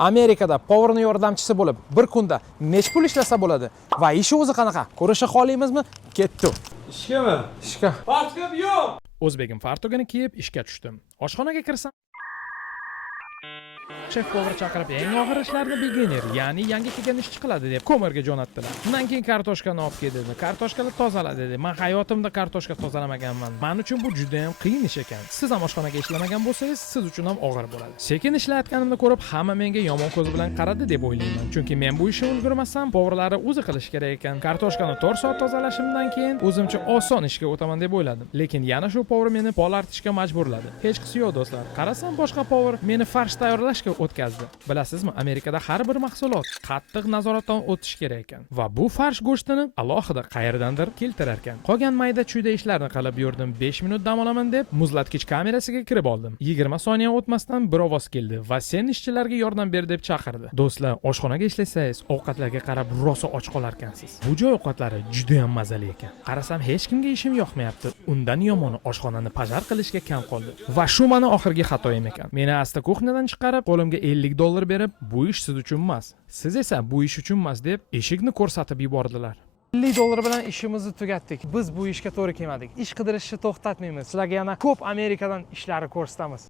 Amerikada povurning yordamchisi bo'lib, bir kunda nechta pul ishlasa bo'ladi va ishi o'zi qanaqa? Ko'risha xohlaymizmi? Ketdik. Ishgami? Ishga. Farqim yo'q. O'zbegim fartugini kiyib ishga tushdim. Oshxonaga kirsam, chef-povur chaqirib, eng og'ir ishlarni beginner, ya'ni yangi kelgan ishchi qiladi deb ko'mirga jo'natdilar. Undan keyin kartoshkani olib kel dedi. Kartoshkani tozala dedi. Men hayotimda kartoshka tozalamaganman. Men uchun bu juda ham qiyin ish ekan. Siz ham oshxonaga ishlamagan bo'lsangiz, siz uchun ham og'ir bo'ladi. Sekin ishlayotganimni ko'rib, hamma menga yomon ko'z bilan qaradi deb o'ylayman. Chunki men bu ishni ulgurmasam, povurlari o'zi qilish kerak ekan. Kartoshkani 4 soat tozalashimdan keyin o'zimcha oson ishga o'taman deb o'yladim. Lekin yana shu povur meni pol artishga majburladi. Hech qisi yo'q do'stlar. Qarasam boshqa povur meni farsh tayyorlashga o'tkazdi. Bilasizmi, Amerikada har bir mahsulot qattiq nazoratdan o'tish kerak ekan va bu farsh go'shtini alohida qayerdandir keltirar ekan. Qolgan mayda-chuyda ishlarni qilib yurdim. 5 minut dam olaman deb muzlatgich kamerasiga kirib oldim. 20 soniya o'tmasdan bir ovoz keldi va sen ishchilarga yordam ber deb chaqirdi. Do'stlar, oshxonaga ishlasangiz, ovqatlarga qarab rosa och qolar ekansiz. Bu joy ovqatlari juda ham mazali ekan. Qarasam hech kimga ishim yoqmayapti. Undan yomoni oshxonani pajar qilishga kam qoldi. Va shu meni oxirgi xatoyim ekan. Meni asta kuxnadan chiqarib, qo'limga $50 berib, bu ish siz uchun emas. Siz esa bu ish uchun emas deb eshikni ko'rsatib yubordilar. $50 bilan ishimizni tugatdik. Biz bu ishga to'g'ri kelmadik. Ish qidirishni to'xtatmaymiz. Sizlarga yana ko'p Amerikadan ishlarni ko'rsatamiz.